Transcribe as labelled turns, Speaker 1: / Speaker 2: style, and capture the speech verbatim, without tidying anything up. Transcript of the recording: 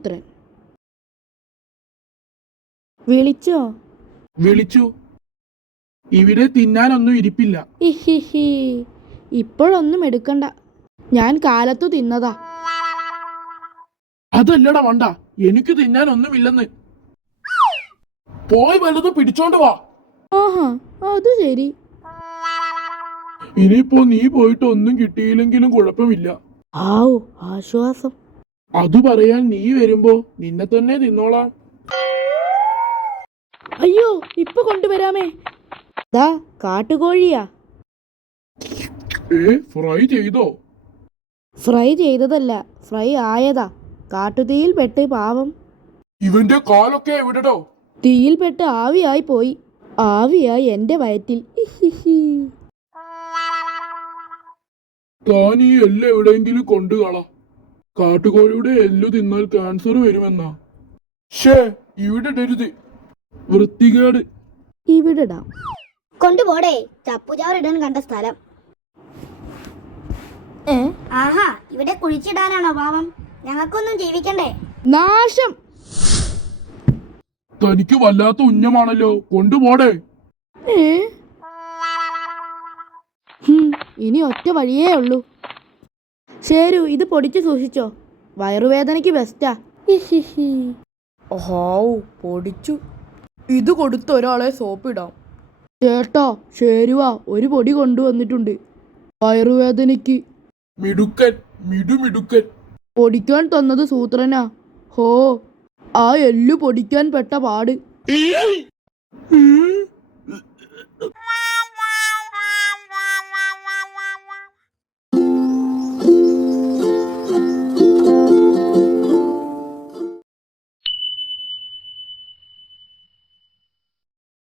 Speaker 1: സൂത്രൻ. വിളിച്ചോ?
Speaker 2: വിളിച്ചു. ഇവിടെ തിന്നാനൊന്നും ഇരിപ്പില്ല.
Speaker 1: ഇഹിഹി, ഇപ്പോഴൊന്നും എടുക്കണ്ട, ഞാൻ കാലത്തു തിന്നതാ.
Speaker 2: അതല്ലടാ വണ്ട, എനിക്ക് തിന്നാനൊന്നുമില്ലെന്ന്. പോയി വലുത് പിടിച്ചോണ്ട് വാ.
Speaker 1: ആഹാ, അത് ശരി.
Speaker 2: ഇനിയിപ്പോ നീ പോയിട്ട് ഒന്നും കിട്ടിയില്ലെങ്കിലും കുഴപ്പമില്ല.
Speaker 1: ആവൂ, ആശ്വാസം.
Speaker 2: അത് പറയാൻ നീ വരുമ്പോ നിന്നെ തന്നെ തിന്നോളാം.
Speaker 1: അയ്യോ, ഇപ്പൊ കൊണ്ടുവരാമേ. ദാ കാട്ടുകോഴിയാ.
Speaker 2: ഏ, ഫ്രൈ ചെയ്തോ?
Speaker 1: ഫ്രൈ ചെയ്തതല്ല, ഫ്രൈ ആയതാ. കാട്ടുതീയിൽ പെട്ട് പാവം.
Speaker 2: ഇവന്റെ കാലൊക്കെ എവിടെടോ?
Speaker 1: തീയിൽപ്പെട്ട് ആവിയായി പോയി. ആവിയായി എന്റെ വയറ്റിൽ. ഇഹിഹി.
Speaker 2: താൻ ഈ എല്ല് എവിടെയെങ്കിലും കൊണ്ടുകള. കാട്ടുകോഴിയുടെ എല്ലു തിന്നാൽ ക്യാൻസർ വരുമെന്നാ. ഷേ, ഇവിടെ ഇടരുത്, വൃത്തികേട്.
Speaker 1: ഇവിടിടാം.
Speaker 3: കൊണ്ടുപോടേ, ചപ്പുചാറിടാൻ കണ്ട സ്ഥലം.
Speaker 1: ഏ,
Speaker 3: ആഹാ, ഇവിടെ കുഴിച്ചിടാനാണോ പാവം? ഞങ്ങൾക്കൊന്നും ജീവിക്കണ്ടേ?
Speaker 1: നാശം.
Speaker 2: തനിക്ക് വല്ലാത്ത ഉഞ്ഞമാണല്ലോ, കൊണ്ടുപോടേ.
Speaker 1: ഏ, ഹും, ഇനി ഒറ്റ വഴിയേ ഉള്ളൂ. ശരു, ഇത് പൊടിച്ചു സൂക്ഷിച്ചോ, വയറുവേദനയ്ക്ക് ബെസ്റ്റാ. ഹിഹിഹി. ഹാവൂ, പൊടിച്ചു. ഇത് കൊടുത്ത് ഒരാളെ സോപ്പിടാം. ചേട്ടാ, ശരുവാ ഒരു പൊടി കൊണ്ടുവന്നിട്ടുണ്ട് വയറുവേദനയ്ക്ക്.
Speaker 2: മിടുക്കൻ, മിടുമിടുക്കൻ.
Speaker 1: പൊടിക്കാൻ തന്നത് സൂത്രനാ. ഹോ, ആ എല്ലു പൊടിക്കാൻ പെട്ട പാട്.